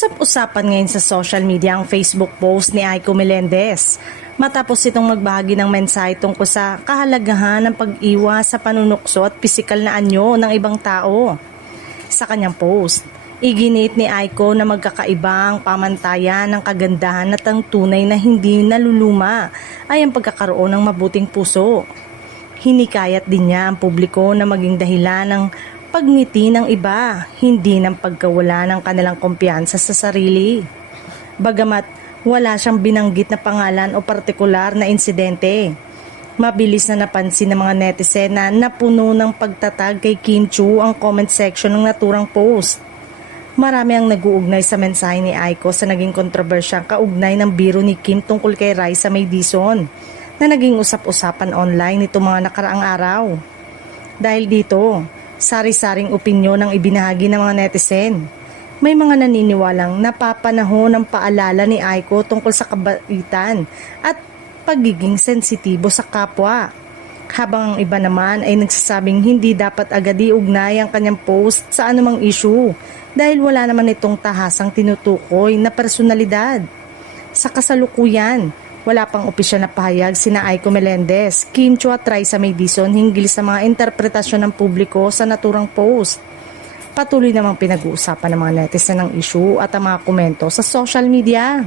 Usap-usapan ngayon sa social media ang Facebook post ni Aiko Melendez matapos itong magbahagi ng mensahe tungkol sa kahalagahan ng pag-iwas sa panunukso at pisikal na anyo ng ibang tao. Sa kanyang post, iginiit ni Aiko na magkakaiba ang pamantayan ng kagandahan at ang tunay na hindi naluluma ay ang pagkakaroon ng mabuting puso. Hinikayat din niya ang publiko na maging dahilan ng pagngiti ng iba, hindi ng pagkawala ng kanilang kumpiyansa sa sarili. Bagamat wala siyang binanggit na pangalan o partikular na insidente, mabilis na napansin ng mga netizen na napuno ng pagtatag kay Kim Chiu ang comment section ng naturang post. Marami ang nag-uugnay sa mensahe ni Aiko sa naging kontrobersyang kaugnay ng biro ni Kim tungkol kay Raisa May Dizon na naging usap-usapan online nitong mga nakaraang araw. Dahil dito, sari-saring opinyon ang ibinahagi ng mga netizen. May mga naniniwalang napapanahon ng paalala ni Aiko tungkol sa kabaitan at pagiging sensitibo sa kapwa. Habang ang iba naman ay nagsasabing hindi dapat agad iugnay ang kanyang post sa anumang issue dahil wala naman itong tahasang tinutukoy na personalidad. Sa kasalukuyan, wala pang opisyal na pahayag sina Aiko Melendez, Kim Chiu at Raisa May Dizon hinggil sa mga interpretasyon ng publiko sa naturang post. Patuloy namang pinag-uusapan ng mga netizen ng issue at ang mga komento sa social media.